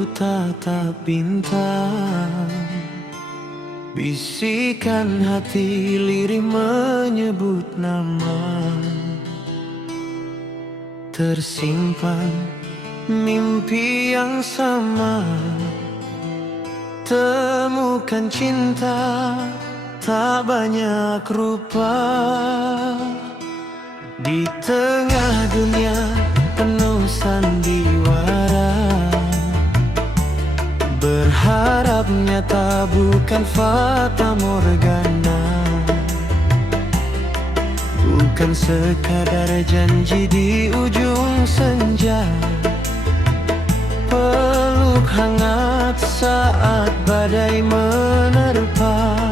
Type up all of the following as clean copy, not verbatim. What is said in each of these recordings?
ku tatap bintang, bisikan hati lirih menyebut nama. Tersimpan mimpi yang sama, temukan cinta tak banyak rupa. Di tengah dunia penuh sandiwara, berharap nyata bukan fata morgana. Bukan sekadar janji di ujung senja, peluk hangat saat badai menerpa.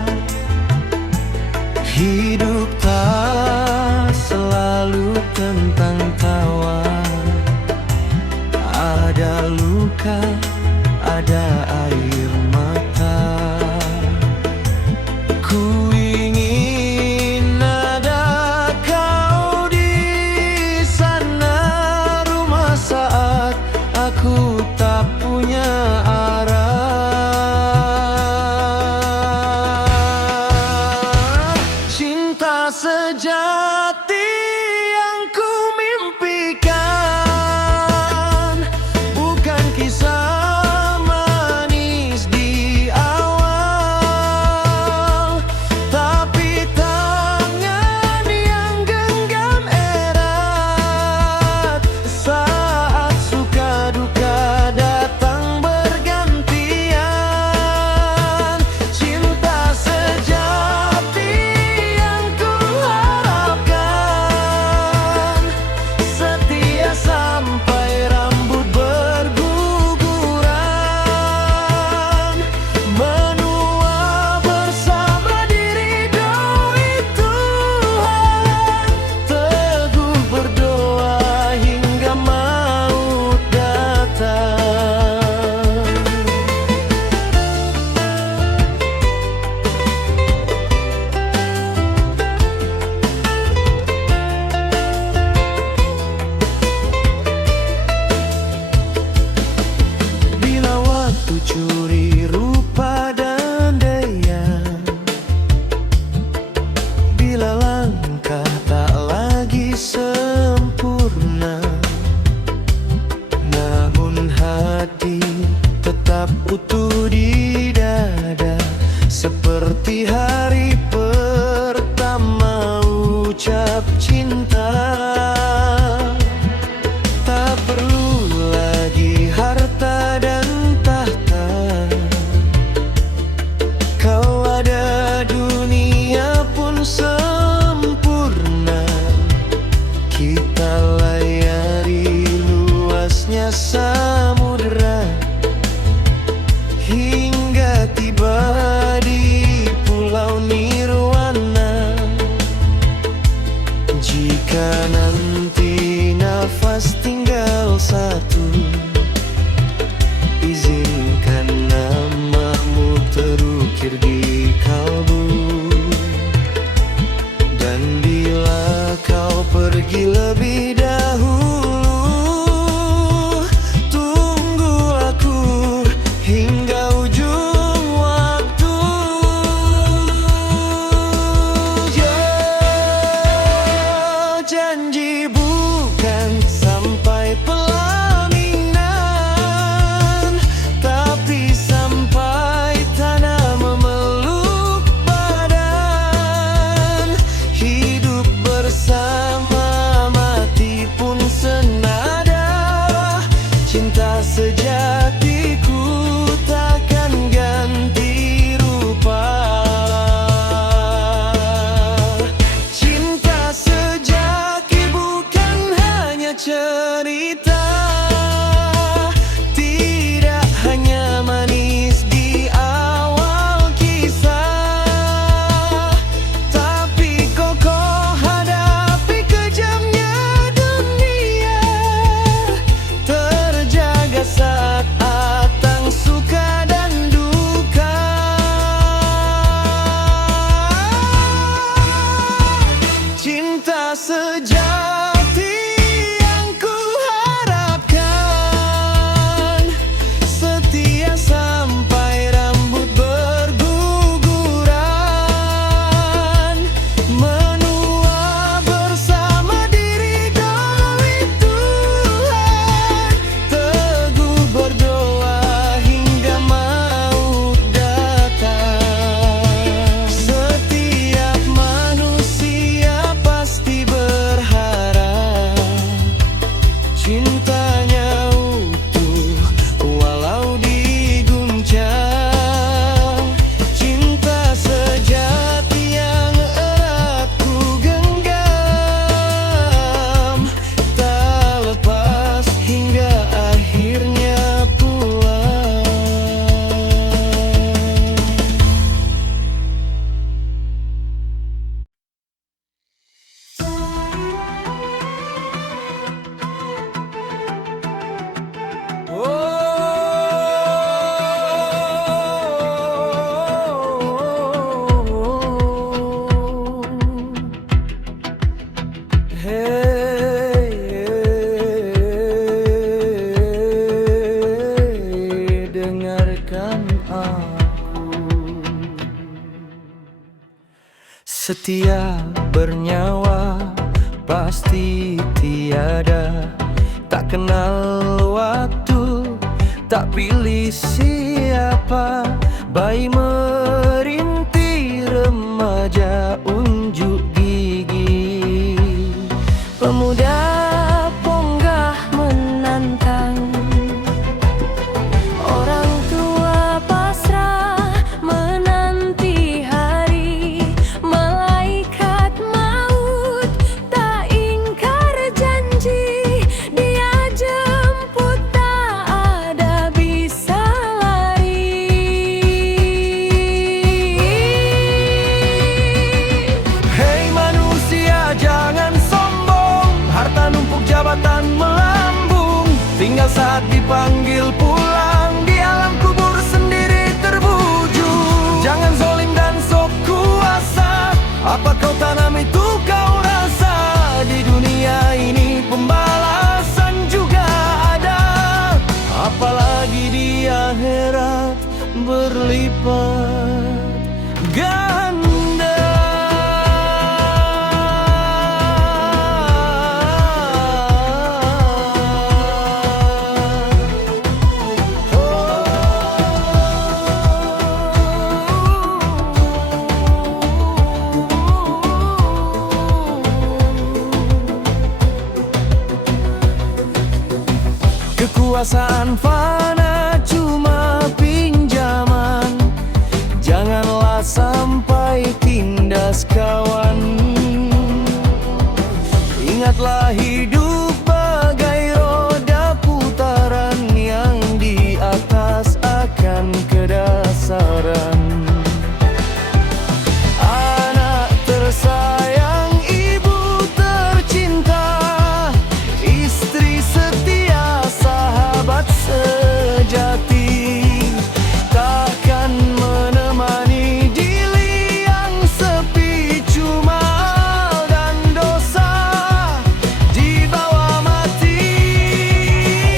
Hidup tak selalu tentang tawa, ada luka, ada air mata. Ku ingin ada kau di sana, rumah saat aku tak punya arah. Cinta sejati yang ku mimpikan, bukan kisah manis di awal, tapi tangan yang genggam erat saat suka duka datang bergantian. Cinta sejati yang ku harapkan, setia sampai rambut berguguran, menua bersama diri doi Tuhan, teguh berdoa hingga maut datang. Bila waktu curi rupa dan daya, bila langkah tak lagi sempurna, namun hati tetap utuh di dada, seperti hari pertama ucap cinta. Tak perlu lagi harta dan tahta, kau ada dunia pun sempurna. Kita layari luasnya samudera, hingga tiba di pulau nirwana. Jika nanti nafas tinggal satu, izinkan namamu terukir di kalbu. Dan bila kau pergi lebih dahulu, tunggu aku hingga ujung waktu. Janji bukan sampai pelaminan, tapi sampai tanah memeluk badan. Hidup bersama, mati pun senada. Cinta sejatiku takkan ganti rupa. Cinta sejati bukan hanya cerita, tidak hanya manis di awal kisah, tapi kokoh hadapi kejamnya dunia, terjaga saat atang Setia bernyawa pasti tiada, tak kenal waktu, tak pilih siapa. Bayi merintik, remaja unjuk gigi, pemuda ponggah menantang. Orang tua pasrah menanti hari, malaikat maut tak ingkar janji. Dia jemput tak ada bisa lari. Hei manusia, jangan sombong, harta numpuk jabatan melambung. Tinggal saat dipanggil pulang, di alam kubur sendiri terbujur. Jangan zalim dan sok kuasa, apa kau tanam itu kau rasa. Di dunia ini pembalasan juga ada, apalagi di akhirat berlipat ganda. Kekuasaan fana cuma pinjaman, janganlah sampai tindas kawan. Ingatlah hidup bagai roda putaran, yang di atas akan kedasaran. Anak tersayang, ibu tercinta, istri setia, sahabat sejati, takkan menemani di liang sepi. Cuma dan dosa dibawa mati.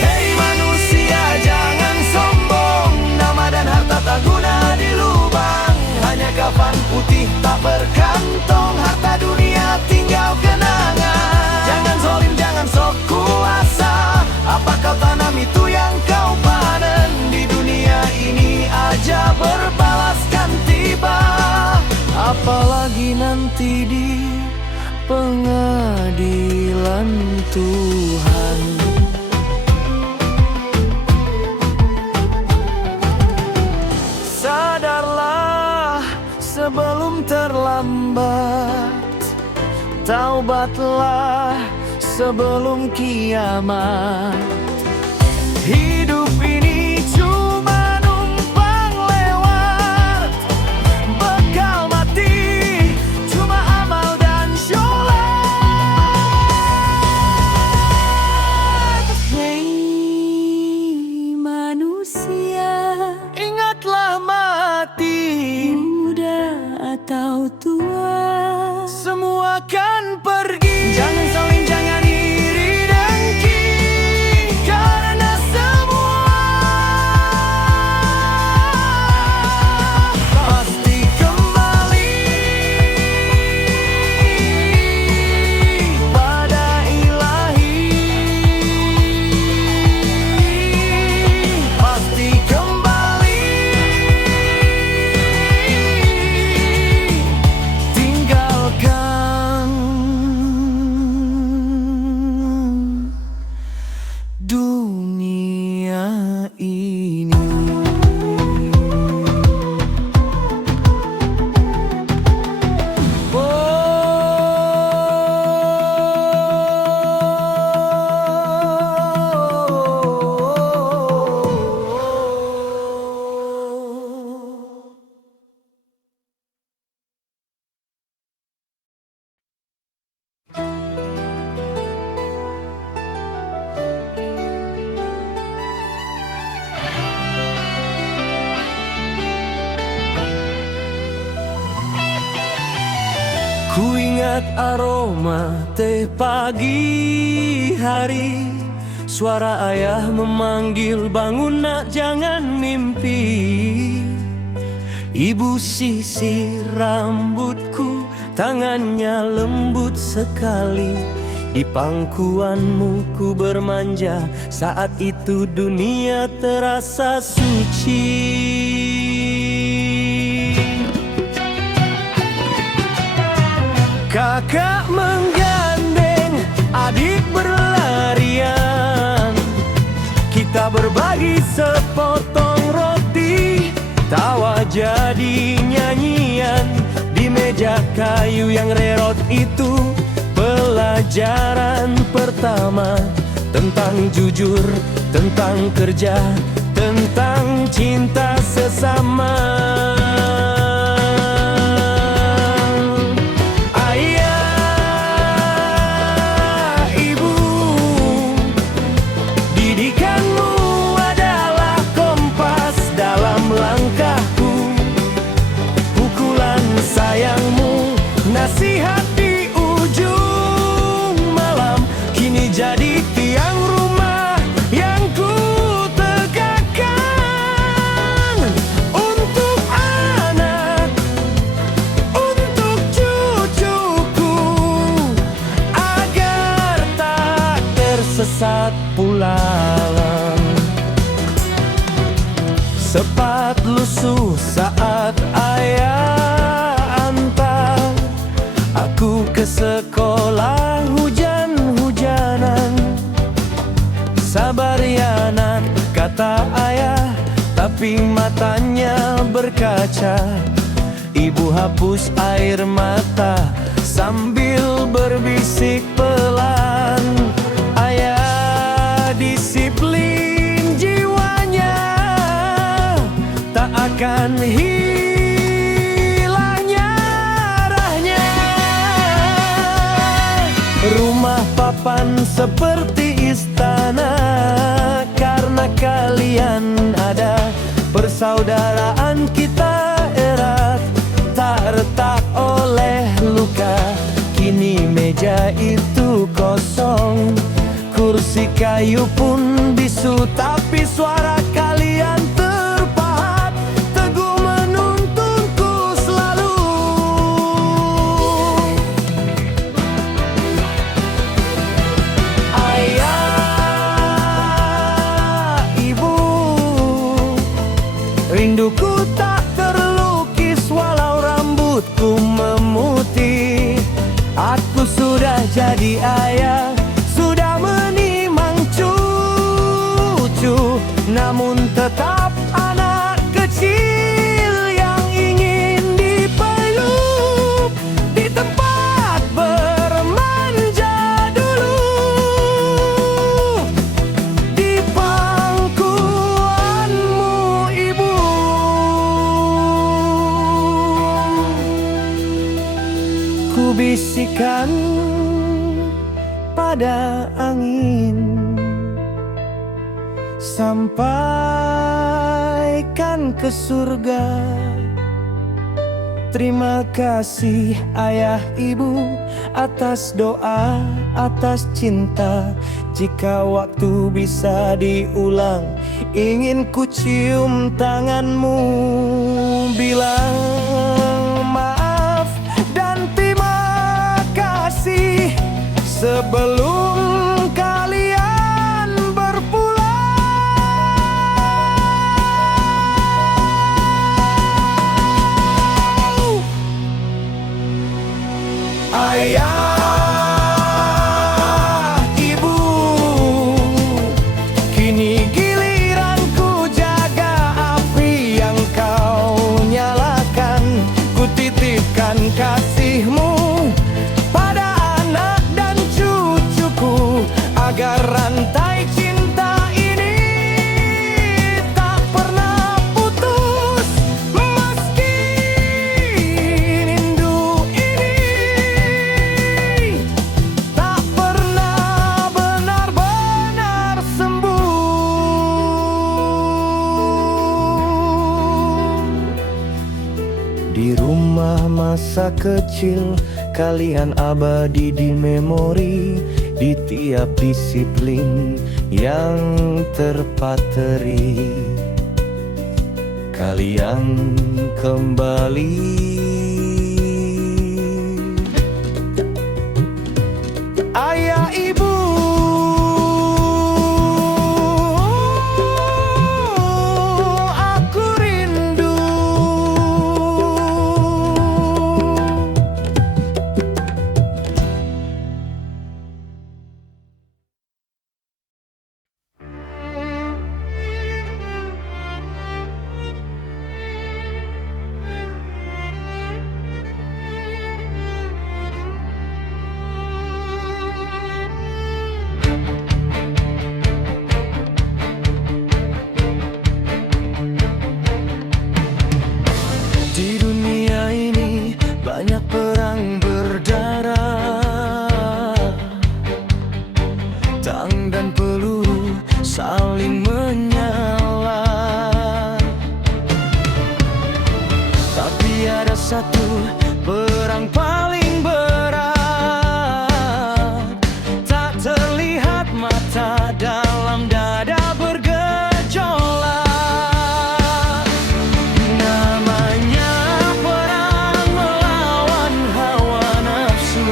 Hei manusia, jangan sombong, nama dan harta tak guna di lubang. Hanya kafan putih tak berkantong, harta dunia tinggal kenangan. Jangan zalim, jangan sok kuasa, apa kau tanam itu yang kau panen. Di dunia ini aja berbalaskan tiba, apalagi nanti di pengadilan Tuhan. Sadarlah sebelum terlambat, taubatlah sebelum kiamat. Hidup ini cuma numpang lewat, bekal mati cuma amal dan sholat. Hei manusia, Ingatlah mati, muda atau tua, semua kan pergi. Jangan saling, jangan iri dengki, karena semua pasti kembali pada ilahi. Pasti kembali, tinggalkan dunia ini. Ku ingat aroma teh pagi hari, suara ayah memanggil, bangun nak jangan mimpi. Ibu sisir rambutku, Tangannya lembut sekali, di pangkuanmu ku bermanja. Saat itu dunia terasa suci. Kakak menggandeng adik berlarian, kita berbagi sepotong roti. Tawa jadi nyanyian di meja kayu yang rerot itu. Pelajaran pertama tentang jujur, tentang kerja, tentang cinta sesama. Nasihat di ujung malam kini jadi tiang rumah yang ku tegakkan. Untuk anak, untuk cucuku, agar tak tersesat pulang. Sempat lusuh saat ayah antar aku ke sekolah hujan-hujanan. Sabar ya nak, kata ayah, tapi matanya berkaca. Ibu hapus air mata sambil berbisik pelan. Ayah disiplin jiwanya, tak akan rumah papan seperti istana. Karena kalian ada, persaudaraan kita erat, tak retak oleh luka. Kini meja itu kosong, kursi kayu pun bisu, tapi suara kalian terpahat, teguh menuntunku selalu. Rinduku tak terlukis walau rambutku memutih. Aku sudah jadi ayah, sudah menimang cucu, namun tetap anak kecil yang ingin dipeluk di tempat bermanja dulu. Di pangkuanmu ibu, ku bisikan pada angin, sampaikan ke surga. Terima kasih ayah ibu atas doa, atas cinta. Jika waktu bisa diulang, ingin ku cium tanganmu, bilang maaf dan terima kasih sebelum kalian berpulang. Ayah, ibu, kini giliranku jaga api yang kau nyalakan. Ku titipkan kasihmu pada anak dan cucuku, agar rantai cinta ini tak pernah putus. Meski rindu ini tak pernah benar-benar sembuh. Di rumah masa kecil kalian abadi di memori, di tiap disiplin yang terpateri. Kalian kembali satu perang paling berat. Tak terlihat mata dalam dada bergejolak. Namanya perang melawan hawa nafsu.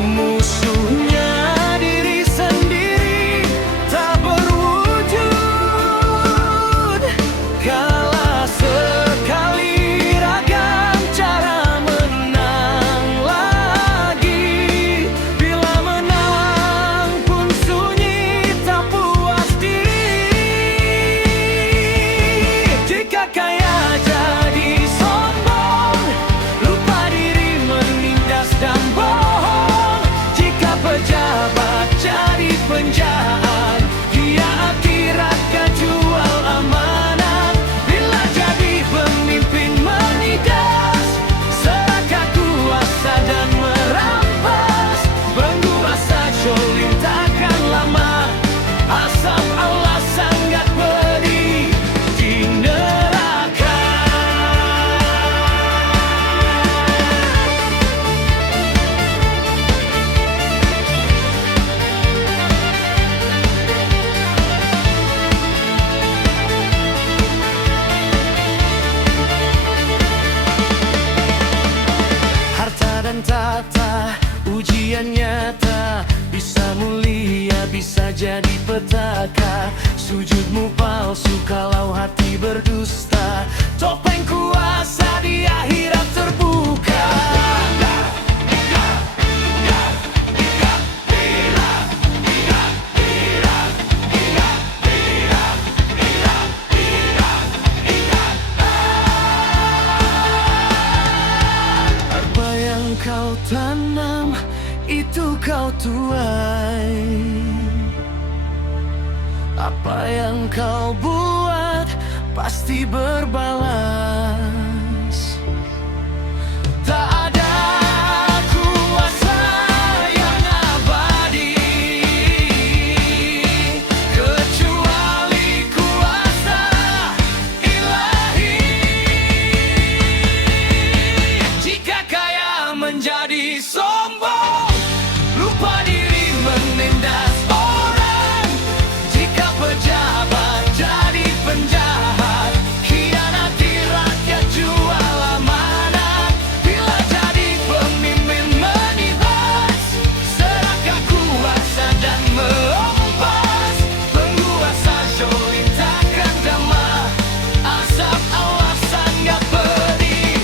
Musuhnya diri sendiri tak berwujud. Kalah sekali ragam cara menang lagi. Bila menang pun sunyi tak puas diri. Jika kaya jadi sombong, lupa diri menindas dan bohong. Jika pejabat jadi penjahat, dia akhiratkan jual amanat. Bila jadi pemimpin menindas, serahkan kuasa dan merampas. Penguasa zolim takkan lama, asap Allah sangat pedih di neraka. Harta dan tata, ujian nyata. Bisa mulia, bisa jadi petaka. Sujudmu palsu kalau hati berdusta. Topeng kuasa di akhirat terbuka. Apa yang kau tanam, itu kau tuai. Apa yang kau buat, pasti berbalas. Tak ada kuasa yang abadi, kecuali kuasa ilahi. Jika kaya menjadi sombong, lupa diri menindas orang. Jika pejabat jadi penjahat, khianati rakyat jual amanat. Bila jadi pemimpin menindas, serahkan kuasa dan merampas. Penguasa zolim takkan damai, asap Allah sangat pedih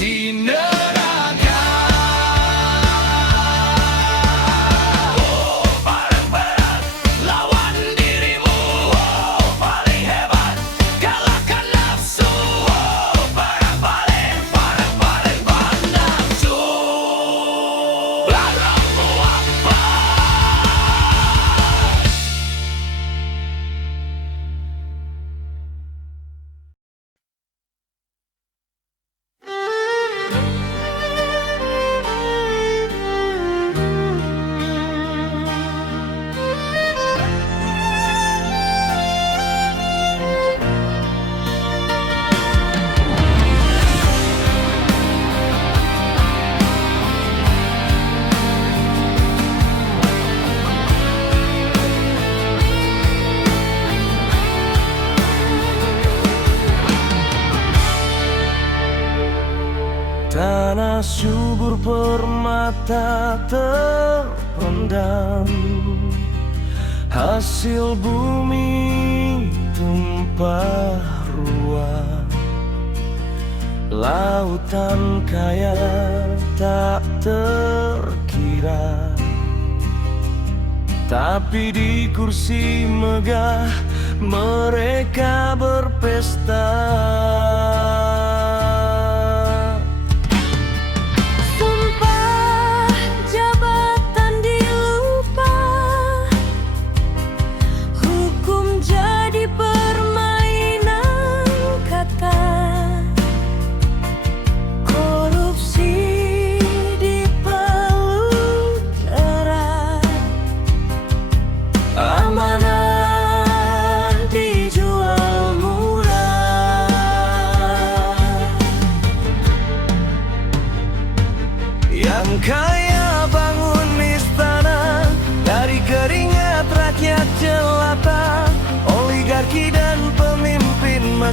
di neraka. Oh, paling berat lawan dirimu. Oh, paling hebat kalahkan nafsu. Oh, paling nafsu. Larangmu apa? Tanah subur permata terpendam, hasil bumi tumpah ruah. Lautan kaya tak terkira, tapi di kursi megah mereka berpesta. Sumpah jabatan dilupa, hukum jadi permainan kata. Korupsi dipeluk erat, amanah dijual murah.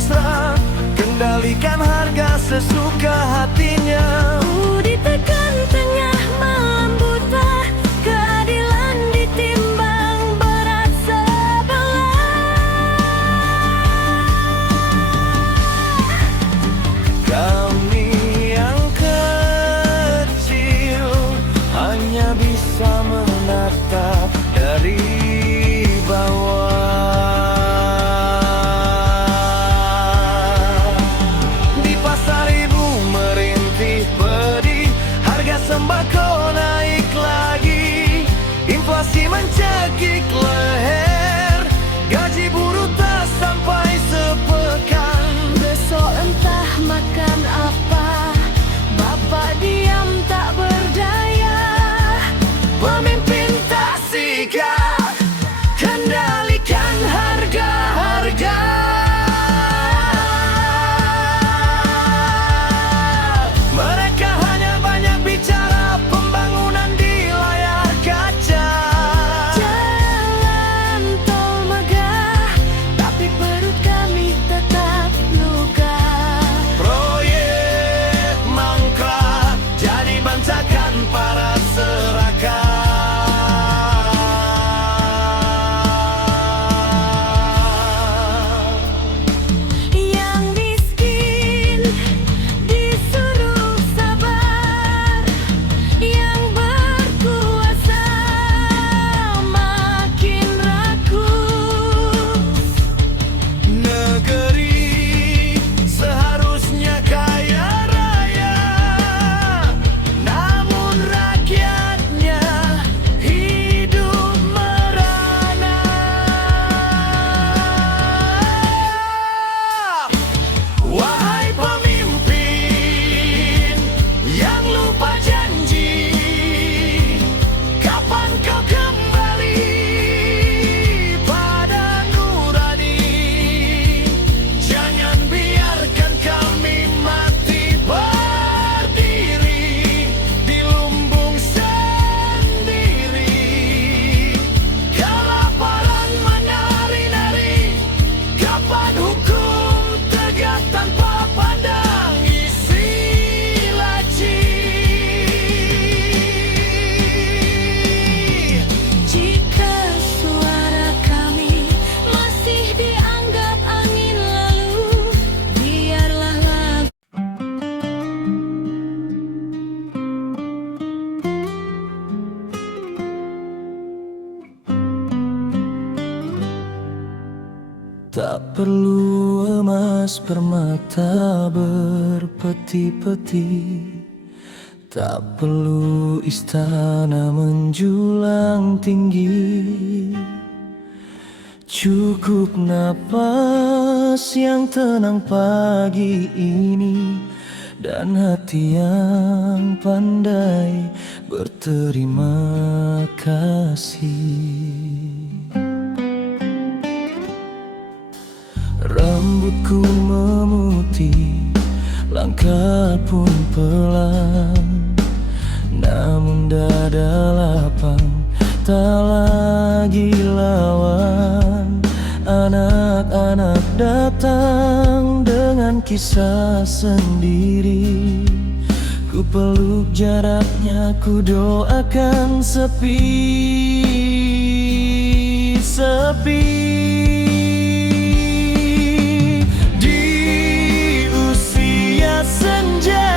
mesra, kendalikan harga sesuka hatinya. Ditekan tengah malam buta, keadilan ditimbang berat sebelah. Kami yang kecil hanya bisa menatap dari bawah. Di pasar ibu merintih pedih, harga sembako naik lagi, inflasi mencekik leher, gaji buruh tak sampai sepekan. Besok entah makan apa, bapak diam tak berdaya. Pemimpin tak sigap, kendalikan harga-harga. Mereka hanya banyak bicara pembangunan di layar kaca. Jalan tol megah, tapi perut kami tetap luka. Proyek mangkrak jadi bancakan para serakah. Yang miskin disuruh sabar, yang berkuasa makin rakus. Negeri seharusnya kaya raya, namun rakyatnya hidup merana. Wahai pemimpin yang lupa janji, kapan kau kembali pada nurani? Jangan biarkan kami mati berdiri di lumbung sendiri. Kelaparan menari-nari, kapan hukum tegak tanpa pandang isi laci? Jika suara kami masih dianggap angin lalu, biarlah lagu Tak perlu emas permata berpeti-peti, tak perlu istana menjulang tinggi. Cukup napas yang tenang pagi ini, dan hati yang pandai berterima kasih. Rambutku memutih, langkah pun pelan, namun dada lapang tak lagi lawan. Anak-anak datang dengan kisah sendiri, ku peluk jaraknya, ku doakan sepi-sepi. Senja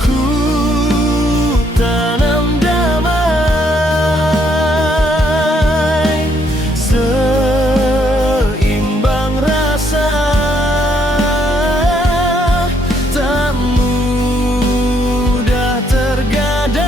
ku tanam damai, seimbang rasa, tak mudah tergadai.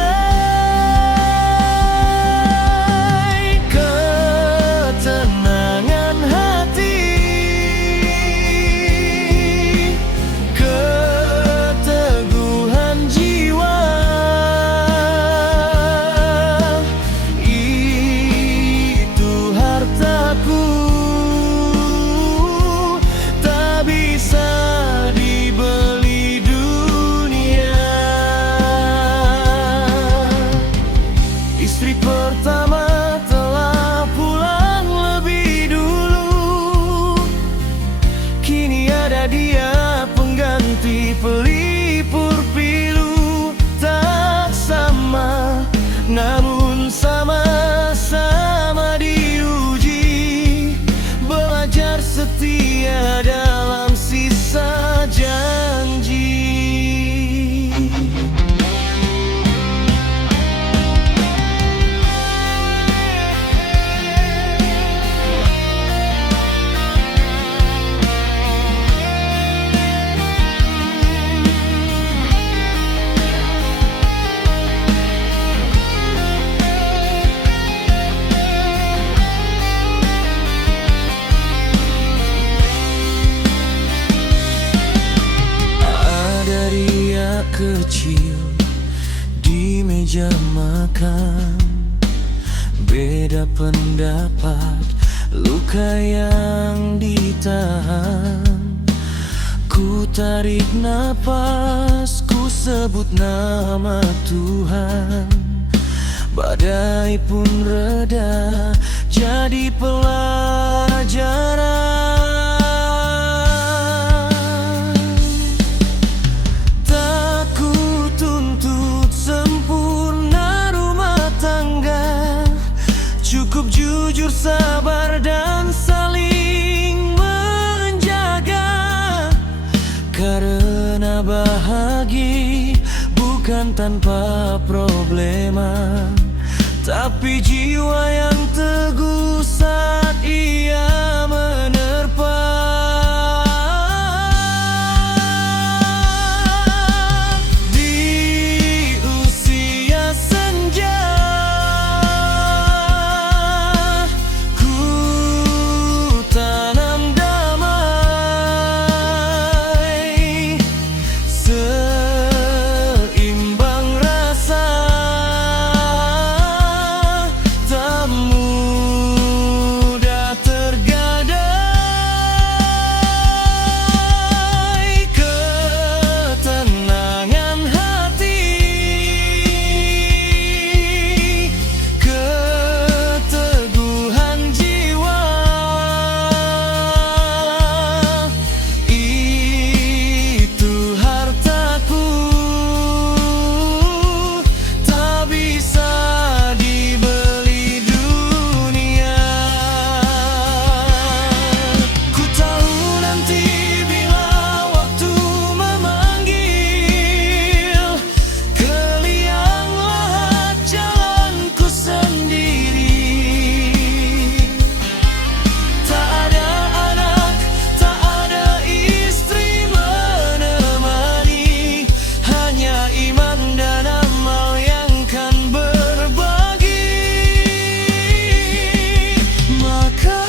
pendapat, luka yang ditahan. Ku tarik napas, ku sebut nama Tuhan. Badai pun reda, jadi pelajaran. Tak ku tuntut sempurna rumah tangga, cukup jujur, sabar, dan saling menjaga. Karena bahagia bukan tanpa problema, tapi jiwa yang teguh saat ia menerpa. Di usia senja, ku tanam damai, seimbang rasa, tak mudah tergadai. Ketenangan hati, keteguhan jiwa, itu hartaku, tak bisa dibeli dunia. Ku tahu nanti bila waktu memanggil, ke liang lahat jalanku sendiri. Tak ada anak, tak ada istri menemani, hanya iman dan amal yang kan berbagi. Maka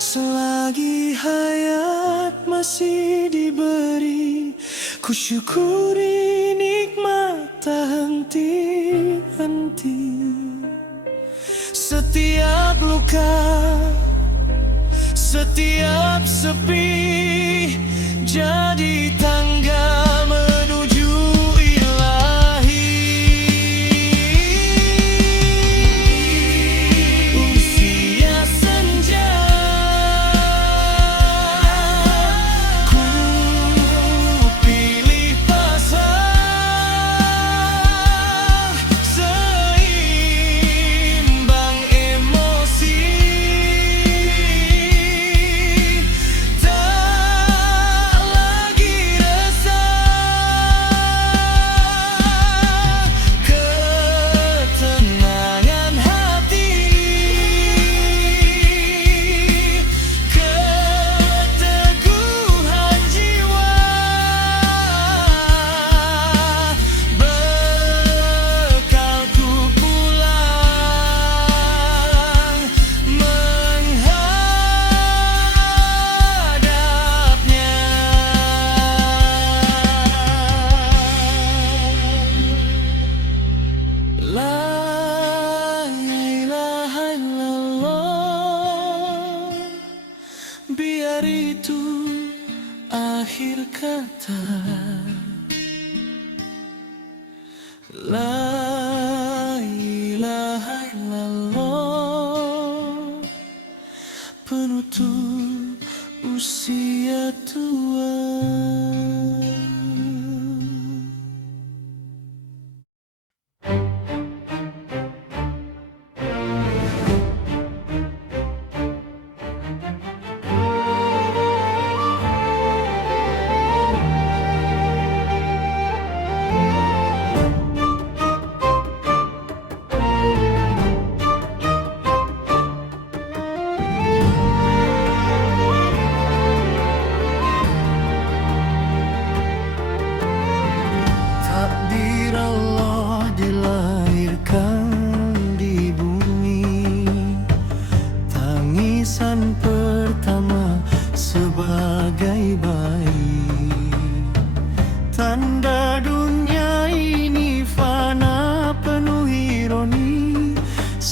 selagi hayat masih diberi, ku syukuri nikmat tak henti-henti. Setiap luka, setiap sepi, jadi tangga menuju ilahi. Usia senja, ku pilih pasrah, seimbang emosi, tak lagi resah. Ketenangan hati, keteguhan jiwa, bekalku pulang menghadapnya. La ilaha illallah, biar itu akhir kata. La ilaha illallah, penutup usia tua.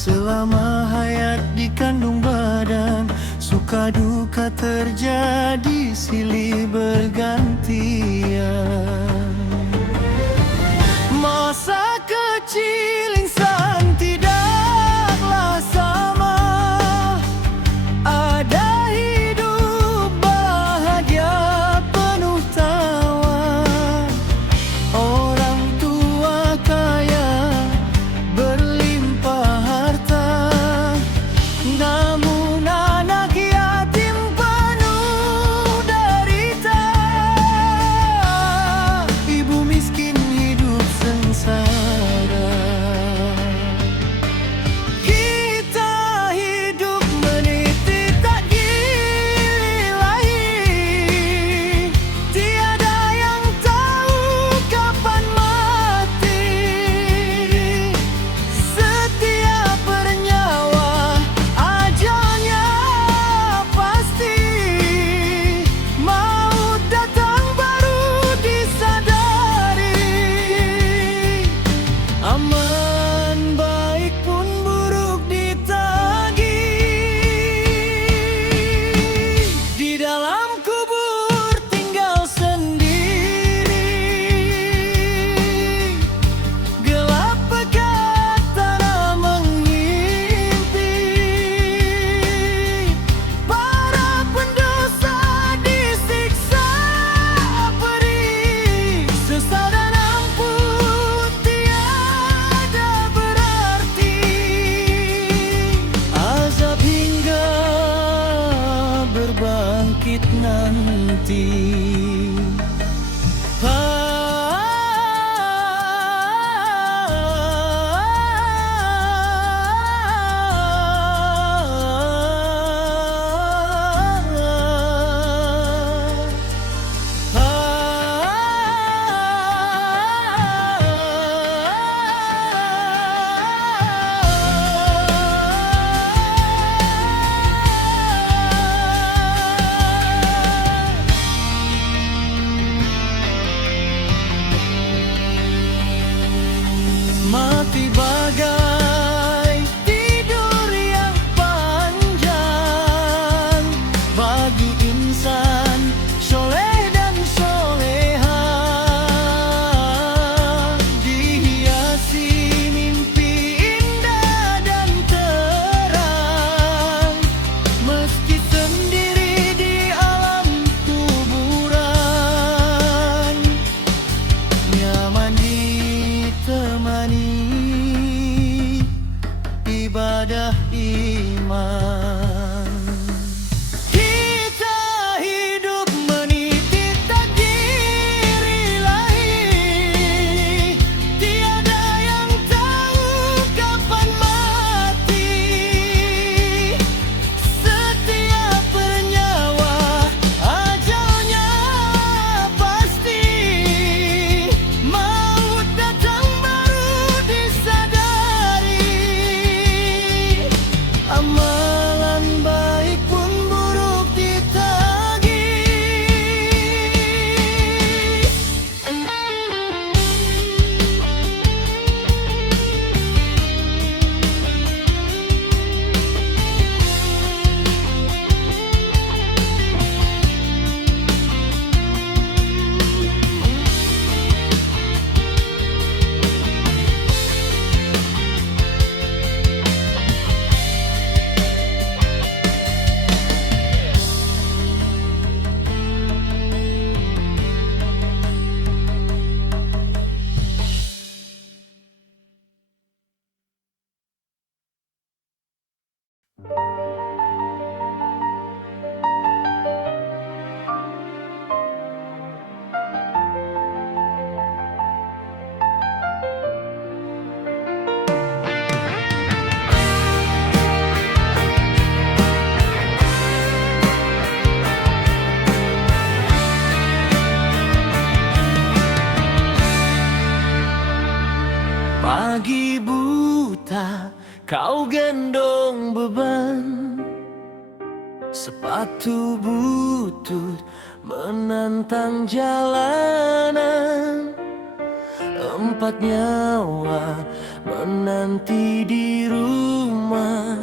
Selama Suka duka terjadi silih bergantian. Masa kecil insan tidaklah sama. Ada hidup bahagia penuh tawa. Orang tua kaya berlimpah harta, namun anak yatim penuh derita. Ibu miskin hidup sengsara. Kita hidup meniti takdir ilahi. Tiada yang tahu kapan mati. Setiap bernyawa ajalnya pasti. Maut datang baru disadari. Aman baik pun buruk ditagih. Di dalam kubur tinggal sendiri. Gelap pekat tanah menghimpit. Para pendosa disiksa pedih. Sesal dan ampun tiada berarti. Azab hingga berbangkit nanti. Mati bagai tidur yang panjang bagi insan soleh dan soleha. Dihiasi mimpi indah dan terang, meski sendiri di alam kuburan. Nyaman ditemani ibadah iman. Kita hidup meniti takdir ilahi. Tiada yang tahu kapan mati. Setiap bernyawa ajalnya pasti. Maut datang baru disadari. Amalan baik pun buruk ditagih. Pagi buta kau gendong beban, sepatu butut menantang jalanan. Empat nyawa menanti di rumah,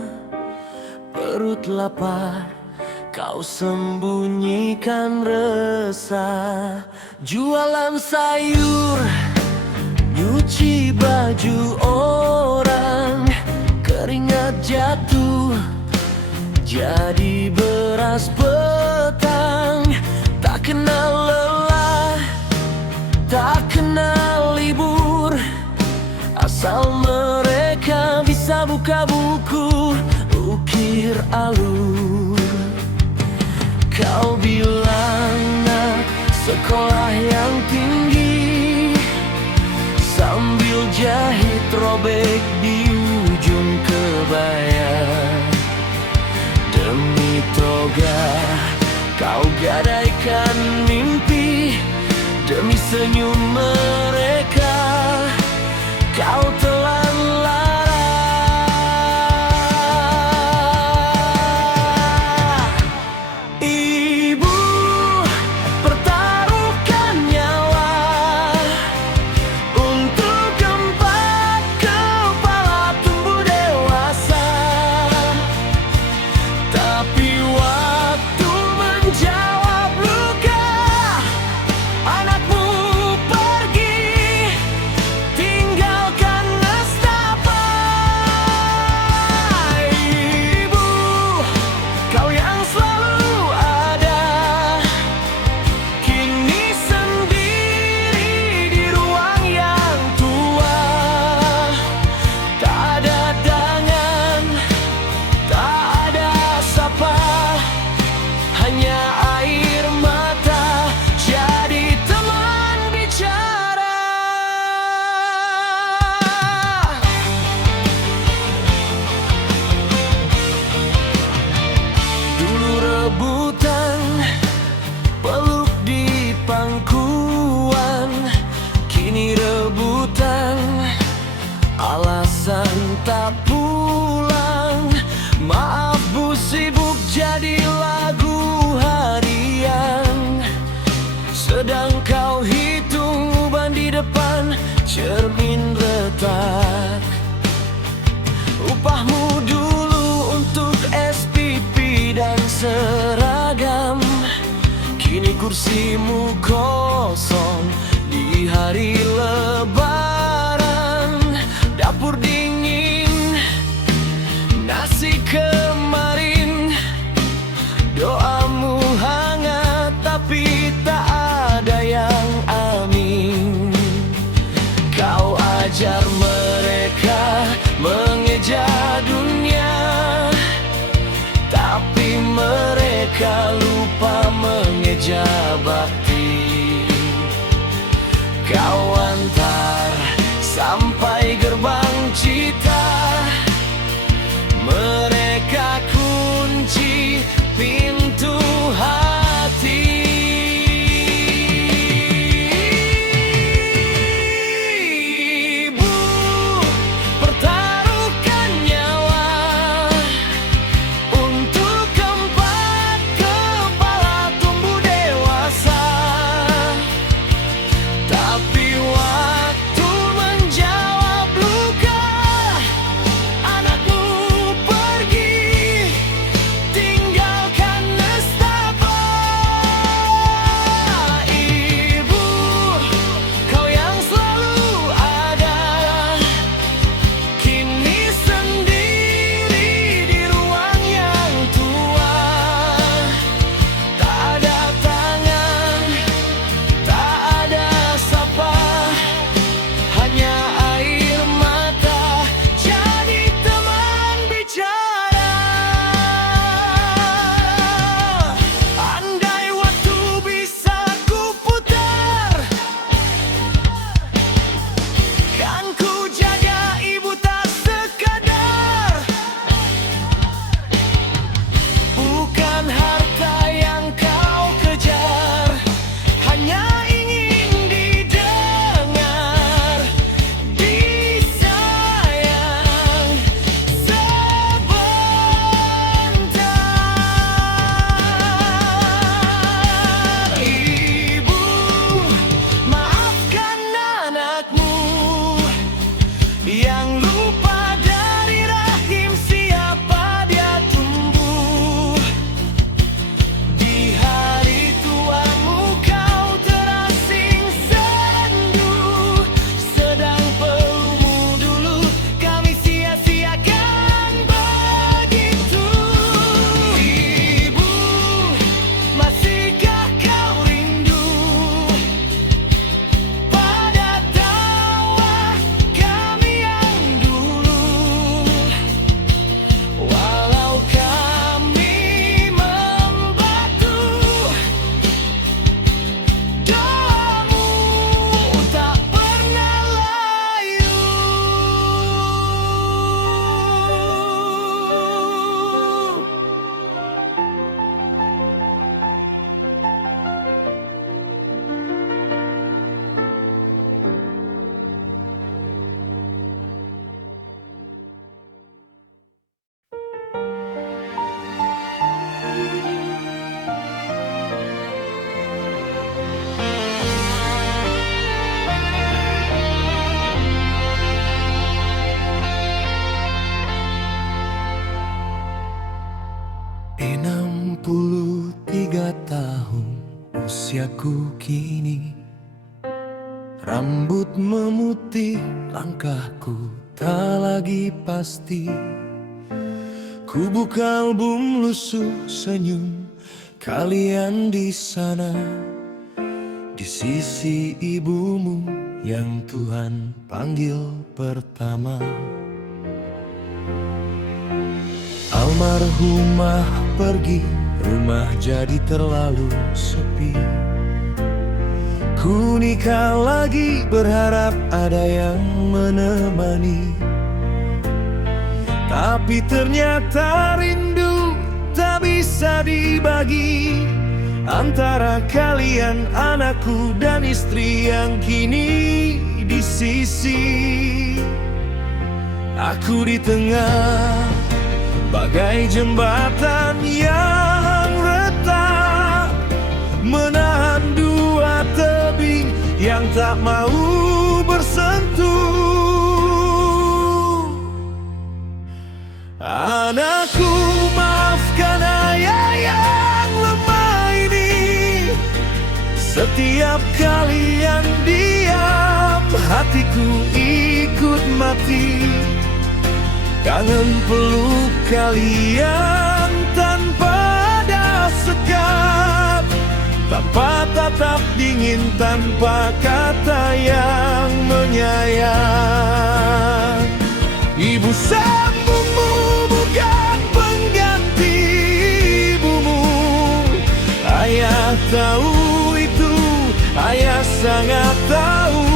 perut lapar Kau sembunyikan resah, jualan sayur, nyuci baju orang, keringat jatuh jadi beras petang. Tak kenal lelah, tak kenal libur, asal mereka bisa buka buku, ukir alur. Kau bilang nak sekolah yang tinggi, sambil jahit robek di ujung kebaya. Demi toga kau gadaikan mimpi, demi senyum mereka kau telan lara. Ibu pertaruhkan nyawa untuk keempat kepala tumbuh dewasa, tapi waktu menjawab luka, anakmu pergi tinggalkan nestapa. Ibu, kau yang selalu ada, kini sendiri di ruang yang tua. Tak ada dangan, tak ada sapa, hanya air mata jadi teman bicara. Dulu rebutan peluk di pangkuan, kini rebutan alasan tak pulang. Maaf bu, sibuk jadi lagu harian, sedang kau hitung uban di depan cermin retak. Upahmu dulu untuk SPP dan seragam, kini kursimu kosong di hari lebaran. Dapur dingin, nasi kemarin, doamu hangat tapi tak ada yang amin. Kau ajar mereka mengeja dunia, tapi mereka lupa mengeja bakti. Kau antar sampai gerbang cita, mereka kunci pintu hati. Ibu pertaruhkan nyawa untuk keempat kepala tumbuh dewasa, tapi waktu 63 tahun usiaku kini, rambut memutih, langkahku tak lagi pasti. Ku buka album lusuh senyum kalian di sana, di sisi ibumu yang Tuhan panggil pertama. Almarhumah pergi, rumah jadi terlalu sepi. Ku nikah lagi berharap ada yang menemani, tapi ternyata rindu tak bisa dibagi antara kalian, anakku dan istri yang kini di sisi. Aku di tengah bagai jembatan yang retak, menahan dua tebing yang tak mau bersentuh. Anakku, maafkan ayah yang lemah ini. Setiap kalian diam, hatiku ikut mati. Kangen peluk kalian tanpa ada sekat, tanpa tatap dingin, tanpa kata yang menyayang. Ibu sambungmu bukan pengganti ibumu. Ayah tahu itu, ayah sangat tahu.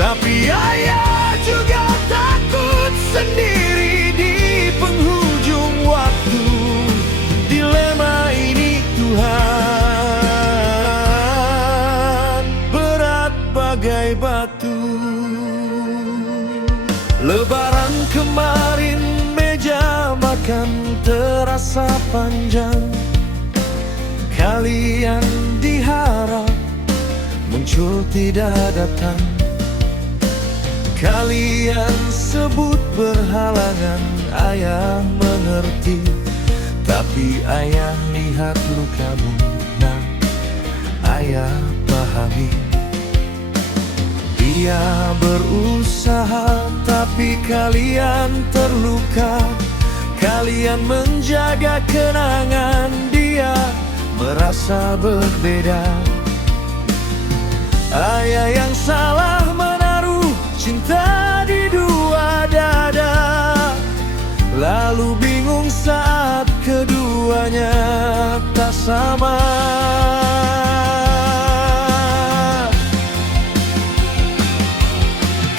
Tapi ayah juga takut sendiri di penghujung waktu. Dilema ini Tuhan, berat bagai batu. Lebaran kemarin meja makan terasa panjang. Kalian diharap muncul tidak datang. Kalian sebut berhalangan, ayah mengerti. Tapi ayah lihat lukamu, nah ayah pahami. Dia berusaha tapi kalian terluka. Kalian menjaga kenangan, dia merasa berbeda. Ayah yang salah menaruh cinta di dua dada, lalu bingung saat keduanya tak sama.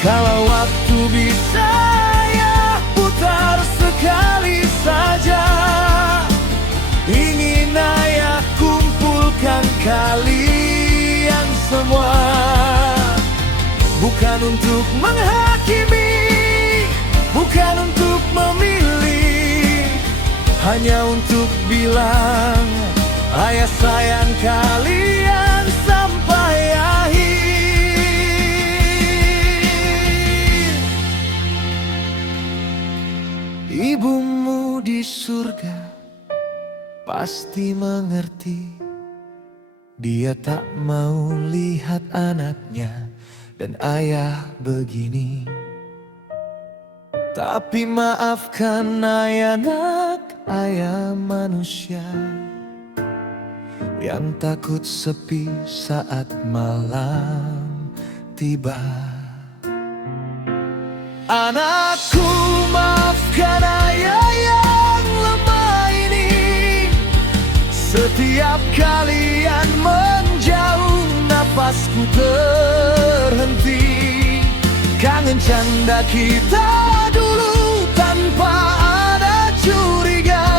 Kalau waktu bisa ya putar sekali saja, ingin ayah kumpulkan kalian semua. Bukan untuk menghakimi, bukan untuk memilih, hanya untuk bilang ayah sayang kalian sampai akhir. Ibumu di surga pasti mengerti. Dia tak mau lihat anaknya dan ayah begini. Tapi maafkan ayah, anak ayah manusia yang takut sepi saat malam tiba. Anakku, maafkan ayah yang lemah ini. Setiap kalian menjauh, napasku terhenti. Kangen canda kita dulu tanpa ada curiga,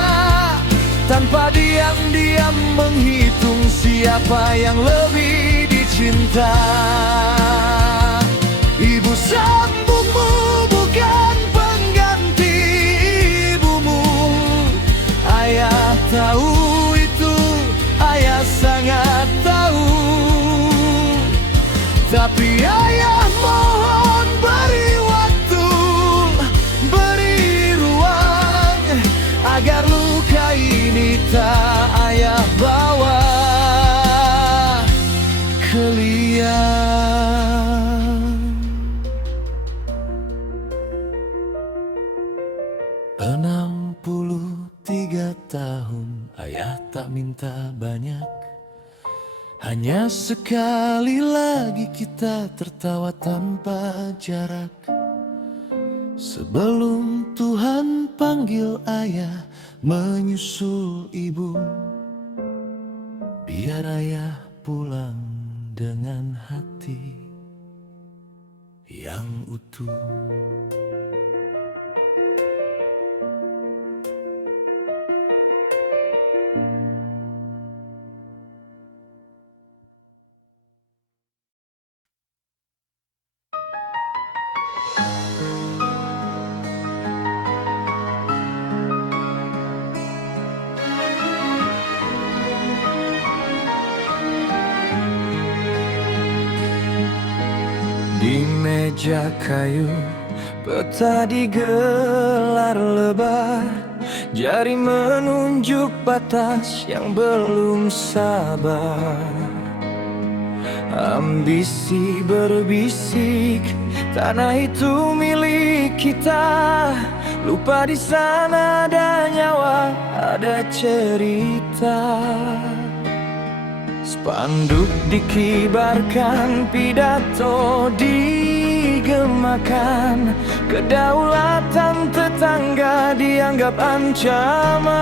tanpa diam-diam menghitung siapa yang lebih dicinta. Ibu sambungmu bukan pengganti ibumu. Ayah tahu itu, ayah sangat tahu. Tapi ayah mohon beri waktu, beri ruang agar kita ayah bawa ke liang. 63 tahun ayah tak minta banyak, hanya sekali lagi kita tertawa tanpa jarak. Sebelum Tuhan panggil ayah menyusul ibu, biar ayah pulang dengan hati yang utuh. Di meja kayu, peta digelar lebar, jari menunjuk batas yang belum sabar. Ambisi berbisik, tanah itu milik kita. Lupa di sana ada nyawa, ada cerita. Spanduk dikibarkan, pidato digemakan, kedaulatan tetangga dianggap ancaman.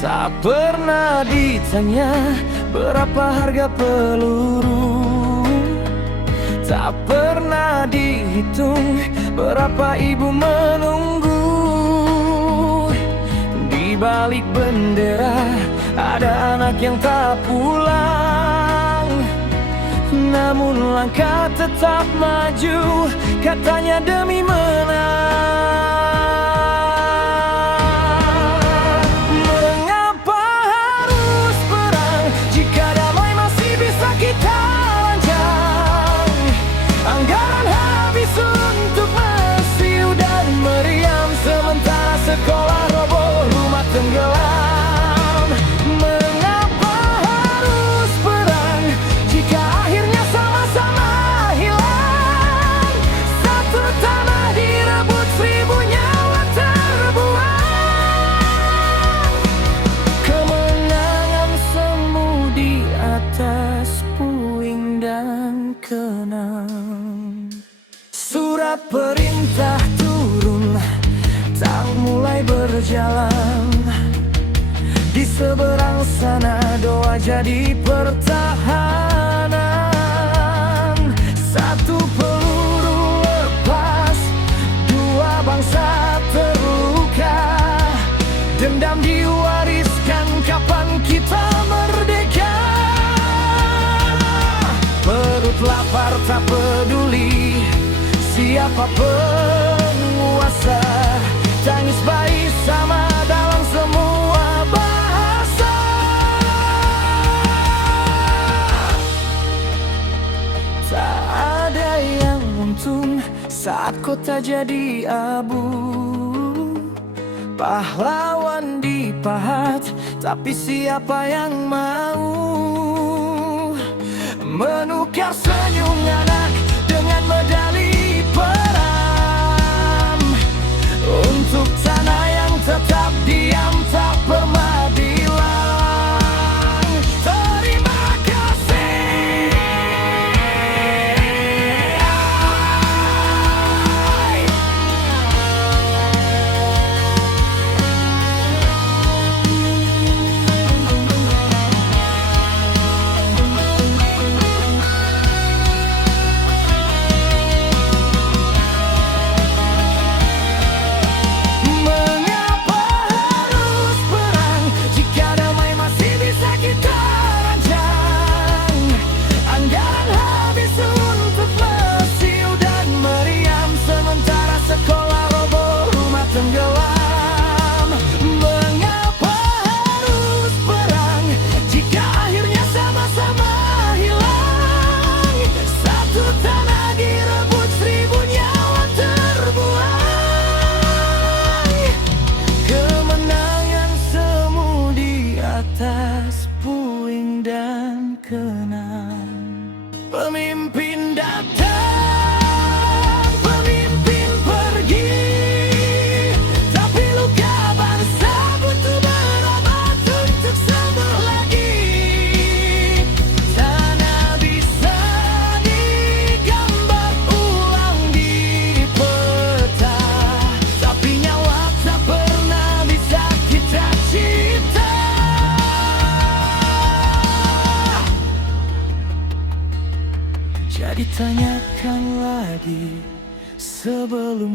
Tak pernah ditanya berapa harga peluru, tak pernah dihitung berapa ibu menunggu. Di balik bendera ada anak yang tak pulang, namun langkah tetap maju, katanya demi menang. Mengapa harus perang jika damai masih bisa kita lanjang? Anggaran habis untuk mesiu dan meriam, sementara sekolah roboh, rumah tenggelam. Mengapa harus perang jika akhirnya sama-sama hilang? Satu tanah direbut, 1000 nyawa terbuang. Kemenangan semu di atas puing dan kenang. Surat perintah turun, tak mulai berjalan. Di seberang sana doa jadi pertahanan. Satu peluru lepas, dua bangsa terluka. Dendam diwariskan, kapan kita merdeka? Perut lapar tak peduli siapa penguasa. Tangis bayi sama dalam semua bahasa. Tak ada yang untung saat kota jadi abu. Pahlawan dipahat, tapi siapa yang mau menukar senyum anak dengan medali peram untuk tanah yang tetap diam, tak pernah bilang terima kasih.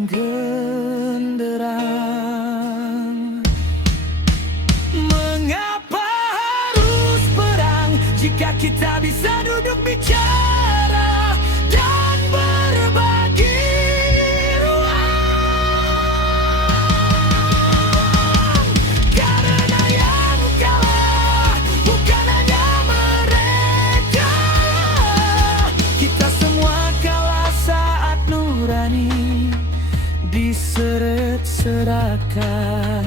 genderang. Mengapa harus perang jika kita bisa duduk bicara dan berbagi ruang? Karena yang kalah bukan hanya mereka, kita semua kalah saat nurani diseret serakah.